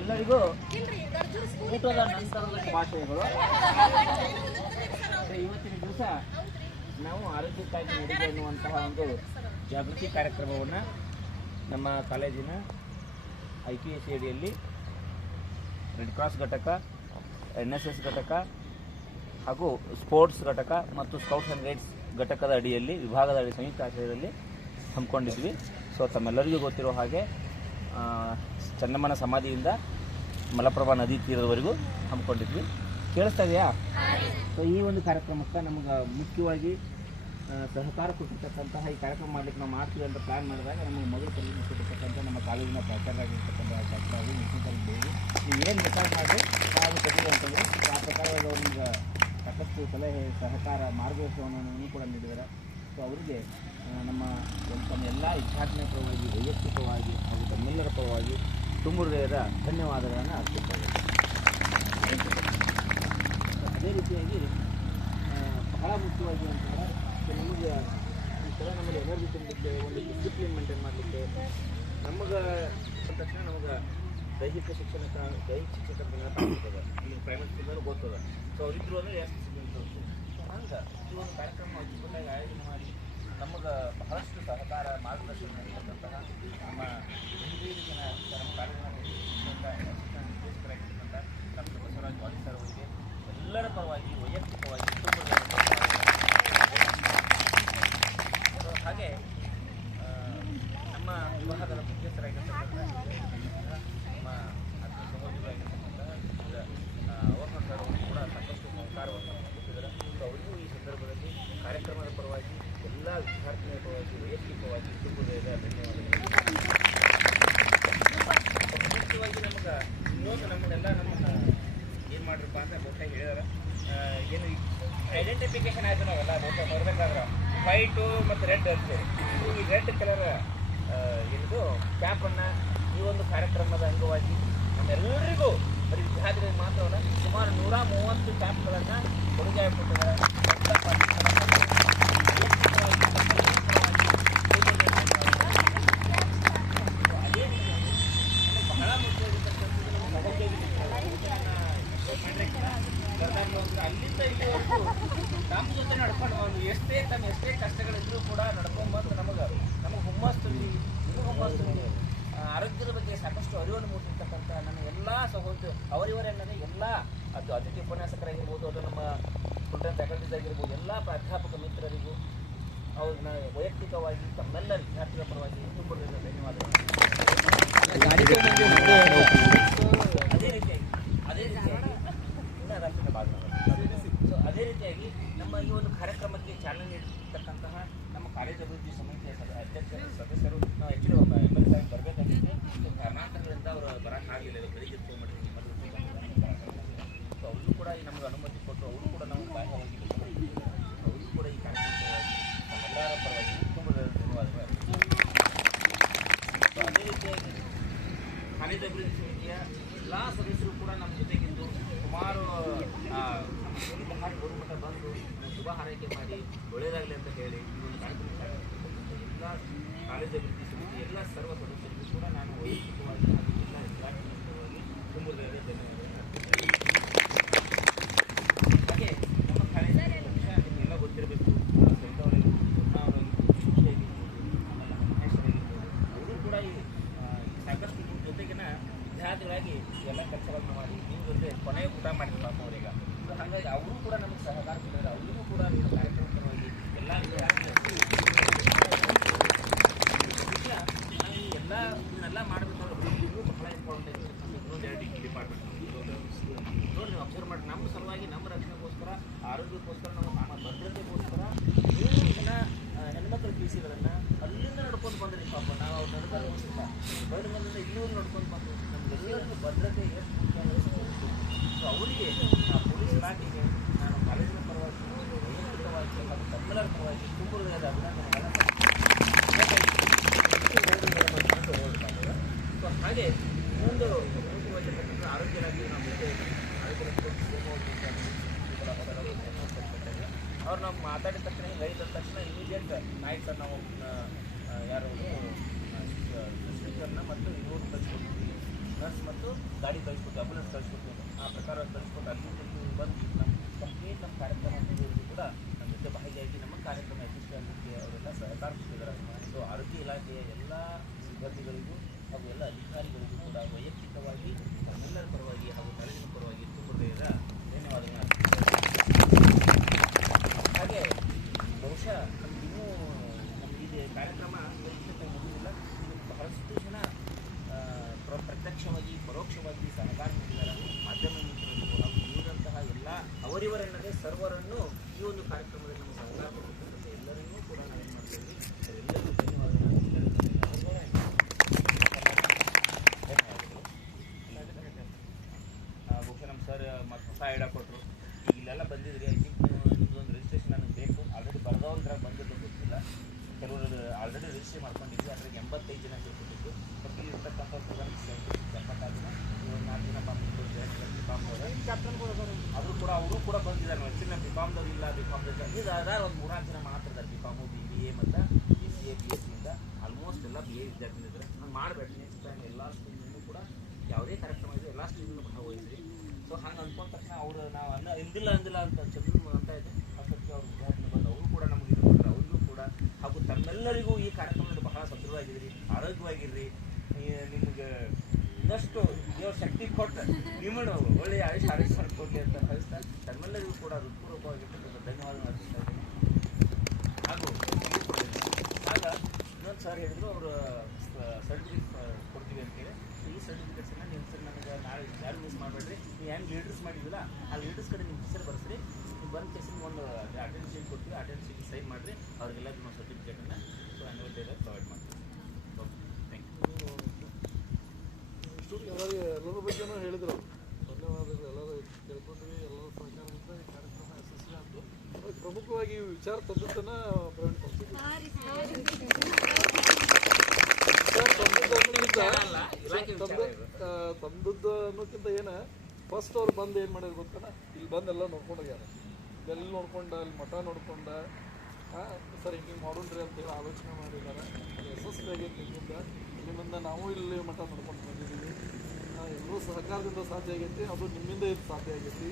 ಎಲ್ಲರಿಗೂ ಊಟದ ನಂತರದ ಭಾಷೆಗಳು. ಇವತ್ತಿನ ದಿವಸ ನಾವು ಆರೋಗ್ಯಕ್ಕಾಗಿ ನಡಿಗೆ ಎನ್ನುವಂತಹ ಒಂದು ಜಾಗೃತಿ ಕಾರ್ಯಕ್ರಮವನ್ನು ನಮ್ಮ ಕಾಲೇಜಿನ IPSC ಅಡಿಯಲ್ಲಿ ರೆಡ್ ಕ್ರಾಸ್ ಘಟಕ, NSS ಘಟಕ ಹಾಗೂ ಸ್ಪೋರ್ಟ್ಸ್ ಘಟಕ ಮತ್ತು ಸ್ಕೌಟ್ಸ್ ಆ್ಯಂಡ್ ಗೈಡ್ಸ್ ಘಟಕದ ಅಡಿಯಲ್ಲಿ ವಿಭಾಗದ ಅಡಿ ಸಂಯುಕ್ತ ಆಶ್ರಯದಲ್ಲಿ ಹಮ್ಮಿಕೊಂಡಿದ್ವಿ. ಸೊ ತಮ್ಮೆಲ್ಲರಿಗೂ ಗೊತ್ತಿರೋ ಹಾಗೆ ಚನ್ನಮ್ಮನ ಸಮಾಧಿಯಿಂದ ಮಲಪ್ರಭಾ ನದಿ ತೀರದವರೆಗೂ ಹಮ್ಮಿಕೊಂಡಿದ್ವಿ. ಕೇಳಿಸ್ತಾ ಇದೆಯಾ? ಸೊ ಈ ಒಂದು ಕಾರ್ಯಕ್ರಮಕ್ಕೆ ನಮಗೆ ಮುಖ್ಯವಾಗಿ ಸಹಕಾರ ಕೊಟ್ಟಿರ್ತಕ್ಕಂತಹ ಈ ಕಾರ್ಯಕ್ರಮ ಮಾಡಲಿಕ್ಕೆ ನಾವು ಮಾಡ್ತೀವಿ ಅಂತ ಪ್ಲ್ಯಾನ್ ಮಾಡಿದಾಗ ನಮಗೆ ಮೊದಲು ಕೊಟ್ಟಿರ್ತಕ್ಕಂಥ ನಮ್ಮ ಕಾಲೇಜಿನ ಪ್ರಾಚಾರ್ಯರಾಗಿರ್ತಕ್ಕಂಥ ಡಾಕ್ಟರ್ ಅವು ನಿಶ್ಚಿತರಿದ್ದೇವೆ. ನೀವು ಏನು ರೆಕಾರ್ಡ್ ಮಾಡಿ ನಾವು ಕೊಟ್ಟಿವಿ ಅಂತಂದರೆ ಆ ಪ್ರಕಾರವಾದ ನಿಮ್ಗೆ ಸಾಕಷ್ಟು ಸಲಹೆ, ಸಹಕಾರ, ಮಾರ್ಗದರ್ಶನವನ್ನು ಕೂಡ ನೀಡಿದ್ದಾರೆ. ಸೊ ಅವರಿಗೆ ನಮ್ಮ ಎಲ್ಲ ವಿದ್ಯಾರ್ಥಿಗಳ ಪರವಾಗಿ, ವೈಯಕ್ತಿಕವಾಗಿ ಹಾಗೂ ತಮ್ಮೆಲ್ಲರ ಪರವಾಗಿ ತುಂಬ ಹೃದಯದ ಧನ್ಯವಾದಗಳನ್ನು ಅರ್ಪಿಸ್ತೇವೆ. ಅದೇ ರೀತಿಯಾಗಿ ಬಹಳ ಮುಖ್ಯವಾಗಿ ಅಂತಂದರೆ ನಮಗೆ ಈ ಥರ ನಮ್ಮಲ್ಲಿ ಎನರ್ಜಿ ತುಂಬಲಿಕ್ಕೆ, ಒಂದು ಡಿಸಿಪ್ಲಿನ್ ಮೇಂಟೈನ್ ಮಾಡಲಿಕ್ಕೆ ನಮಗೆ ತಕ್ಷಣ ನಮಗೆ ದೈಹಿಕ ಶಿಕ್ಷಕರ ದಿನ ಆಗ್ತದೆ. ಈಗ ಪ್ರೈವೇಟ್ ಸ್ಕೂಲ್ನೂ ಗೊತ್ತದ. ಸೊ ಅವರಿದ್ರು ಅಂದರೆ ಎಷ್ಟು ಸಿಗುತ್ತೆ. ಹಂಗೆ ಈ ಒಂದು ಕಾರ್ಯಕ್ರಮ ಅಚ್ಚುಕಟ್ಟಾಗಿ ಆಯೋಜನೆ ಮಾಡಿ ನಮಗೆ ಬಹಳಷ್ಟು ಸಹಕಾರ, ಮಾರ್ಗದರ್ಶನ ನೀಡತಕ್ಕಂತಹ ನಮ್ಮ ಹಿರಿಯ ನಮ್ಮ ಕಾಲೇಜಿನ ನಿರ್ದೇಶಕರಾಗಿರ್ತಕ್ಕಂಥ ಡಾಕ್ಟರ್ ಬಸವರಾಜ್ ವಾಲಿ ಸರ್ ಅವರಿಗೆ ಎಲ್ಲರ ಪರವಾಗಿ ವೈಯಕ್ತಿಕವಾಗಿ ಹಾಗೆ ನಮ್ಮ ವಿಭಾಗದ ಮುಖ್ಯಸ್ಥರಾಗಿರ್ತಕ್ಕಂಥ ನಮ್ಮ ಸಹೋದ್ಯೋಗಿಯಾಗಿರ್ತಕ್ಕಂಥ ಅವರ್ಣ ಸರ್ ಅವರು ಕೂಡ ಸಾಕಷ್ಟು ಸಹಕಾರವನ್ನು ಕೊಟ್ಟಿದ್ದಾರೆ. ಸೊ ಅವರಿಗೂ ಈ ಸಂದರ್ಭದಲ್ಲಿ ಕಾರ್ಯಕ್ರಮದ ಪರವಾಗಿ ಎಲ್ಲ ವಿದ್ಯಾರ್ಥಿಗಳ ಪರವಾಗಿ ವೈಯಕ್ತಿಕವಾಗಿ ತುಂಬ ಧನ್ಯವಾದಗಳು. ಮುಖ್ಯವಾಗಿ ನಮಗೆ ಇನ್ನೊಂದು ನಮ್ಮನ್ನೆಲ್ಲ ಏನು ಮಾಡಿರಪ್ಪ ಅಂತ ಬಹುಶಃ ಹೇಳಿದಾರೆ. ಏನು ಐಡೆಂಟಿಫಿಕೇಶನ್ ಆಯಿತು ನಾವೆಲ್ಲ ಬಹುಶಃ ಬರಬೇಕಾದ್ರೆ ವೈಟು ಮತ್ತು ರೆಡ್ ಅಂತೇಳಿ ಈ ರೆಡ್ ಕಲರ್ ಏನಿದು ಕ್ಯಾಪನ್ನು ಈ ಒಂದು ಕಾರ್ಯಕ್ರಮದ ಅಂಗವಾಗಿ ನಮ್ಮೆಲ್ಲರಿಗೂ ಬರೀ ವಿದ್ಯಾರ್ಥಿಗಳಿಗೆ ಮಾತ್ರವಲ್ಲ ಸುಮಾರು 130 ಕ್ಯಾಪ್ಗಳನ್ನು ಕೊಡುಗೆ ಕೊಟ್ಟಿದ್ದಾರೆ. ಬಹಳ ಅಲ್ಲಿಂದ ಇಲ್ಲಿವರೆಗೂ ನಮ್ಮ ಜೊತೆ ನಡ್ಕೊಂಡು ಬಂದು ಎಷ್ಟೇ ಕಷ್ಟಗಳಿದ್ರೂ ಕೂಡ ನಡ್ಕೊಂಡ್ಬಂದು ನಮಗೆ ಹುಮ್ಮಸ್ಸು, ನಿಮಗೆ ಹುಮ್ಮಸ್ಸು, ಆರೋಗ್ಯದ ಬಗ್ಗೆ ಸಾಕಷ್ಟು ಅರಿವನ್ನು ಮೂಡಿರ್ತಕ್ಕಂಥ ನನ್ನ ಎಲ್ಲ ಸಹೋದರ ಅವರಿವರೆಲ್ಲನೇ ಎಲ್ಲ ಅದು ಅತಿಥಿ ಉಪನ್ಯಾಸಕರಾಗಿರ್ಬೋದು, ಅದು ನಮ್ಮ ಸ್ಟೂಡೆಂಟ್ ಫ್ಯಾಕಲ್ಟೀಸ್ ಆಗಿರ್ಬೋದು, ಎಲ್ಲ ಪ್ರಾಧ್ಯಾಪಕ ಮಿತ್ರರಿಗೂ ಅವ್ರನ್ನ ವೈಯಕ್ತಿಕವಾಗಿ ತಮ್ಮೆಲ್ಲ ವಿದ್ಯಾರ್ಥಿಗಳ ಪರವಾಗಿ ತುಂಬ ಧನ್ಯವಾದಗಳು. ಅದೇ ರೀತಿಯಾಗಿ ನಮ್ಮ ಈ ಒಂದು ಕಾರ್ಯಕ್ರಮಕ್ಕೆ ಚಾಲನೆ ನೀಡಿರ್ತಕ್ಕಂತಹ ನಮ್ಮ ಕಾಲೇಜು ಅಭಿವೃದ್ಧಿ ಸಮಿತಿಯ ಸದಸ್ಯರು ನಾವು ಆ್ಯಕ್ಚುಲಿ ML ಸಾಹೇಬ್ ಬರಬೇಕಾಗಿತ್ತು. ಕಾರಣಾಂತರಗಳಿಂದ ಅವರು ಬರೋಕ್ಕಾಗಲಿಲ್ಲ. ಬೆಳಿಗ್ಗೆ ಸೊ ಅವರು ಕೂಡ ನಮಗೆ ಅನುಮತಿ ಕೊಟ್ಟು ಅವರು ಕೂಡ ನಮಗೆ ಬಾಹ್ಯವಾಗಿ ಅವರು ಕೂಡ ಈ ಕಾರ್ಯಕ್ರಮವಾಗಿ ನಮ್ಮೆಲ್ಲರ ಪರವಾಗಿ ತುಂಬ ಧನ್ಯವಾದಗಳು. ಅದೇ ರೀತಿಯಾಗಿ ಕಾಲೇಜು ಅಭಿವೃದ್ಧಿ ಸಮಿತಿಯ ಎಲ್ಲ ಸದಸ್ಯರು ಕೂಡ ನಮ್ಮ ಜೊತೆಗಿದ್ದು ಸುಮಾರು ಗುರುಮಠ ಬಂದು ಶುಭ ಹಾರೈಕೆ ಮಾಡಿ ಒಳ್ಳೆಯದಾಗಲಿ ಅಂತ ಹೇಳಿ ಈ ಒಂದು ಕಾರ್ಯಕ್ರಮ ಎಲ್ಲ ಕಾಲೇಜು ಅಭಿವೃದ್ಧಿ ಸಮಿತಿ ಎಲ್ಲ ಸರ್ವ ಸದಸ್ಯರಿಗೂ ಕೂಡ ನಾನು ವೈಯಕ್ತಿಕವಾಗಿ ಎಲ್ಲ ವಿದ್ಯಾರ್ಥಿಗಳಿಗೆ ತುಂಬ ಧನ್ಯವಾದಗಳು. ಹಾಗೆ ನಮ್ಮ ಕಾಲೇಜಿನ ವಿಷಯ ನಿಮಗೆಲ್ಲ ಗೊತ್ತಿರಬೇಕು. ಅವರು ಕೂಡ ಈ ಸಾಕಷ್ಟು ಜೊತೆಗಿನ ವಿದ್ಯಾರ್ಥಿಗಳಾಗಿ ಎಲ್ಲ ಕೆಲಸಗಳನ್ನ ಮಾಡಿ ನಿಮ್ಮ ಜೊತೆ ಕೊನೆಯ ಊಟ ಮಾಡಿದ್ರು ಪಾಪ ಅವರೀಗ. ಸೊ ಹಾಗಾಗಿ ಅವರು ಕೂಡ ನಮಗೆ ಸಹಕಾರ ಕೊಟ್ಟಿದ್ದಾರೆ. ಅವರಿಗೂ ಕೂಡ ನಿಮ್ಮ ಕಾರ್ಯಕ್ರಮ ಪರವಾಗಿ ಎಲ್ಲ ಇದನ್ನೆಲ್ಲ ಮಾಡಬೇಕಾದ್ರೆ ಇನ್ನೂ ಬಹಳ ಇಂಪಾರ್ಟೆಂಟ್ ಇದೆ. ಇನ್ನೊಂದು 2 ಡಿಪಾರ್ಟ್ಮೆಂಟ್ ನೋಡಿ ನೀವು ಅಬ್ಸರ್ವ್ ಮಾಡಿ, ನಮ್ಮ ಸಲುವಾಗಿ ನಮ್ಮ ರಕ್ಷಣೆಗೋಸ್ಕರ, ಆರೋಗ್ಯಕ್ಕೋಸ್ಕರ, ನಮ್ಮ ಭದ್ರತೆಗೋಸ್ಕರ ನೂರು ಜನ ಹೆಣ್ಮಕ್ಳ ಪಿಸಿಗಳನ್ನು ಅಲ್ಲಿಂದ ನಡ್ಕೊಂಡು ಬಂದ್ರಿ ಪಾಪ. ನಾವು ಅವ್ರು ನಡ್ಕೊಂಡು ಹೋಗಿಲ್ಲ, ಬೈದು ಬಂದಿಂದ ಇಲ್ಲಿಯೂ ನಡ್ಕೊಂಡು ಬಂದು ನಮಗೆಲ್ಲರಿಗೂ ಭದ್ರತೆ ಎಷ್ಟು ಮುಖ್ಯ ಅನ್ನೋದು. ಸೊ ಅವರಿಗೆ ಪೊಲೀಸ್ ಇಲಾಖೆಗೆ ನಾನು ಕಾಲೇಜಿನ ಪರವಾಗಿ, ವೈಯಕ್ತಿಕವಾಗಿ ಹಾಗೂ ತಮ್ಮೆಲ್ಲರ ಪರವಾಗಿ ತುಂಬ ಹೃದಯದ ಅಭಿನಂದನೆಗಳನ್ನು. ಸೊ ಹಾಗೆ ಇನ್ನೊಂದು ಮುಖ್ಯವಾಗಿರ್ತಕ್ಕಂಥ ಆರೋಗ್ಯ ಇಲಾಖೆ ನಾವು ಜೊತೆ ಅವ್ರು ನಾವು ಮಾತಾಡಿದ ತಕ್ಷಣ ಹೇಳಿದ ತಕ್ಷಣ ಇಮಿಡಿಯೇಟ್ ಆಯ್ತು ಸರ್ ನಾವು ಯಾರು ಶಾಲೆಯ ಎಲ್ಲ ಸಿಬ್ಬಂದಿಗಳಿಗೂ ಹಾಗೂ ಎಲ್ಲ ಅಧಿಕಾರಿಗಳಿಗೂ ಕೂಡ ವೈಯಕ್ತಿಕವಾಗಿ ನಮ್ಮೆಲ್ಲರ ಪರವಾಗಿ ಹಾಗೂ ಕಾಲೇಜಿನ ಪರವಾಗಿ ತುಂಬ ಹೃದಯದ ಧನ್ಯವಾದಗಳನ್ನು. ಹಾಗೆ ಬಹುಶಃ ನಮಗಿನ್ನೂ ನಮಗಿದೆ ಕಾರ್ಯಕ್ರಮ ಮುಗಿದಿಲ್ಲ. ಇದು ಬಹಳಷ್ಟು ಜನ ಪ್ರತ್ಯಕ್ಷವಾಗಿ ಪರೋಕ್ಷವಾಗಿ ಸಹಕಾರ ನೀಡಿದ್ದಾರೆ. ಮಾಧ್ಯಮ ಮಿತ್ರರು ಹಾಗೂ ಇವರಂತಹ ಎಲ್ಲ ಅವರಿವರೆನ್ನದೇ ಸರ್ವರನ್ನು ಈ ಒಂದು ಕಾರ್ಯಕ್ರಮದಲ್ಲಿ ನಮ್ಮ ಸಹಕಾರ ಕೊಟ್ಟಿರ್ತಕ್ಕಂಥ ಎಲ್ಲರನ್ನೂ ಕೂಡ ನಾವೇನು ಮಾಡ್ತೀವಿ, ಎಲ್ಲರಿಗೂ ಧನ್ಯವಾದಗಳು. ಬಹುಶಃ ನಮ್ಮ ಸರ್ ಮತ್ತು ಹೊಸ ಐಡಿಯಾ ಕೊಟ್ಟರು. ಈಗ ಇಲ್ಲೆಲ್ಲ ಬಂದಿದ್ರಿ, ಐ ಥಿಂಕ್ ನಿಮ್ಮದೊಂದು ರಿಜಿಸ್ಟ್ರೇಷನ್ ನನಗೆ ಬೇಕು. ಆಲ್ರೆಡಿ ಬರೆದವ್ರ ಬಂದಿದ್ದು ಗೊತ್ತಿಲ್ಲ, ಕೆಲವರು ಆಲ್ರೆಡಿ ರಿಜಿಸ್ಟ್ರೇಷನ್ ಮಾಡ್ಕೊಂಡಿದ್ವಿ. ಅದ್ರಾಗ 85 ಜನ ಸೇರ್ಕೊಂಡಿದ್ದು. ಬಟ್ ಇಲ್ಲಿ ಇರ್ತಕ್ಕಂಥ ಸ್ಟೂಡೆಂಟ್ಸ್ 76 ಜನ, 4 ಜನ ಆದರೂ ಕೂಡ ಅವರು ಕೂಡ ಬಂದಿದ್ದಾರೆ. ಚಿನ್ನ ಬಿಕಾಮ್ದವ್ರು ಇಲ್ಲ, ಬಿಕಾಮ್ದವ್ರು ಇದು ಅದಾರ ಒಂದು 3-4 ಜನ ಮಾತ್ರ ಇದ್ದಾರೆ. ಬಿಕಾಮು, BBA ಮತ್ತು BCA, BSCಯಿಂದ ಆಲ್ಮೋಸ್ಟ್ ಎಲ್ಲ BA ವಿದ್ಯಾರ್ಥಿಗಳಿದ್ದಾರೆ. ನಾನು ಮಾಡಬೇಕು ನೆಕ್ಸ್ಟ್ ಟೈಮ್ ಎಲ್ಲ ಸ್ಕೂಲಿನೂ ಕೂಡ ಯಾವುದೇ ಕಾರ್ಯಕ್ರಮ ಇದೆ ಎಲ್ಲ ಸ್ಕೂಲಿನೂ ಭಾಗವಹಿಸ್ರಿ. ಸೊ ಹಂಗೆ ಅಂದ್ಕೊಂಡ ತಕ್ಷಣ ಅವರು ನಾವು ಇಂದಿಲ್ಲ ಅಂತ ಚಂದ್ರು ಅಂತ ಇದೆ. ಅಷ್ಟೊತ್ತಿಗೆ ಅವ್ರು ವಿದ್ಯಾರ್ಥಿಗಳು ಬಂದು ಅವರು ಕೂಡ ನಮಗೆ ಇದು ಕೊಟ್ಟರೆ ಅವ್ರಿಗೂ ಕೂಡ ಹಾಗೂ ತಮ್ಮೆಲ್ಲರಿಗೂ ಈ ಕಾರ್ಯಕ್ರಮದಲ್ಲಿ ಬಹಳ ಸದೃಢವಾಗಿರ್ರಿ, ಆರೋಗ್ಯವಾಗಿರ್ರಿ, ನಿಮಗೆ ಇನ್ನಷ್ಟು ದೇವ್ರ ಶಕ್ತಿ ಕೊಟ್ಟು ನಿಮ್ಮನ್ನು ಒಳ್ಳೆಯ ಆಯುಷ್ಯ ಕೊಡಲಿ ಅಂತ ಭಾವಿಸ್ತಾ ತಮ್ಮೆಲ್ಲರಿಗೂ ಕೂಡ ಹೃತ್ಪೂರ್ವಕವಾಗಿರ್ತಕ್ಕಂಥ ಧನ್ಯವಾದಗಳು ಅರ್ಪಿಸ್ತಾ ಇದ್ದೀನಿ. ಹಾಗೂ ಆಗ ಇನ್ನೊಂದು ಸರ್ ಹೇಳಿದ್ರು, ಅವರು ಸರ್ಟಿಫಿಕೇಟ್ ಕೊಡ್ತೀವಿ ಅಂತೇಳಿ. ಈ ಸರ್ಟಿಫಿಕೇಟ್ಸನ್ನು ನಿಮ್ಮ ಹೆಸರು ನನಗೆ ನಾಳೆ ಯಾರು ಮಿಸ್ ಮಾಡಬೇಡ್ರಿ. ನೀವು ಹೆಂಗೆ ಲೀಡರ್ಸ್ ಮಾಡಿದ್ದಿಲ್ಲ ಆ ಲೀಡರ್ಸ್ ಕಡೆ ನಿಮ್ಮ ಹೆಸರು ಬರ್ಸ್ರಿ. ನೀವು ಬಂದ ಕೇಸಿನ ಒಂದು ಅಟೆಂಡೆನ್ಸ್ ಶೀಟ್ ಕೊಡ್ತೀವಿ, ಅಟೆಂಡೆನ್ಸ್ ಶೀಟ್ ಸೈನ್ ಮಾಡಿರಿ. ಅವ್ರಿಗೆಲ್ಲ ನಿಮ್ಮ ಸರ್ಟಿಫಿಕೇಟನ್ನು ಸೊ ಆ್ಯನ್ಯುವಲ್ ಡೇದಾಗ ಪ್ರೊವೈಡ್ ಮಾಡ್ತೀವಿ. Okay, thank you. ಎಲ್ಲರ ಬಗ್ಗೆನೂ ಹೇಳಿದ್ರು. ಧನ್ಯವಾದಗಳು. ಎಲ್ಲರೂ ಕೇಳ್ಕೊಂಡ್ವಿ. ಎಲ್ಲರ ಸಹಕಾರದಿಂದ ಈ ಕಾರ್ಯಕ್ರಮ ಯಶಸ್ವಿ ಆಯಿತು. ಪ್ರಮುಖವಾಗಿ ಈ ವಿಚಾರ ತಂದದ್ದನ್ನು ಪ್ರವೀಣ್ ತಂದದ್ದು ಅನ್ನೋಕ್ಕಿಂತ ಏನು ಫಸ್ಟ್ ಅವ್ರು ಬಂದು ಏನು ಮಾಡಿದ್ರು ಗೊತ್ತಾನ, ಇಲ್ಲಿ ಬಂದು ಎಲ್ಲ ನೋಡ್ಕೊಂಡು ಹೋಗ್ಯಾರ. ಇಲ್ಲಿ ನೋಡ್ಕೊಂಡು ಅಲ್ಲಿ ಮಠ ನೋಡ್ಕೊಂಡ ಸರ್ ಹಿಂಗೆ ಮಾಡೋಣ್ರಿ ಅಂತೇಳಿ ಆಲೋಚನೆ ಮಾಡಿದ್ದಾರೆ. ಯಶಸ್ವಿಯಾಗೈತೆ. ನಿಮ್ಮಿಂದ ನಾವು ಇಲ್ಲಿ ಮಠ ನೋಡ್ಕೊಂಡು ಬಂದಿದ್ದೀವಿ. ಎಲ್ಲರೂ ಸಹಕಾರದಿಂದ ಸಾಧ್ಯ ಆಗೈತಿ. ಅದು ನಿಮ್ಮಿಂದ ಇದು ಸಾಧ್ಯ ಆಗೈತಿ.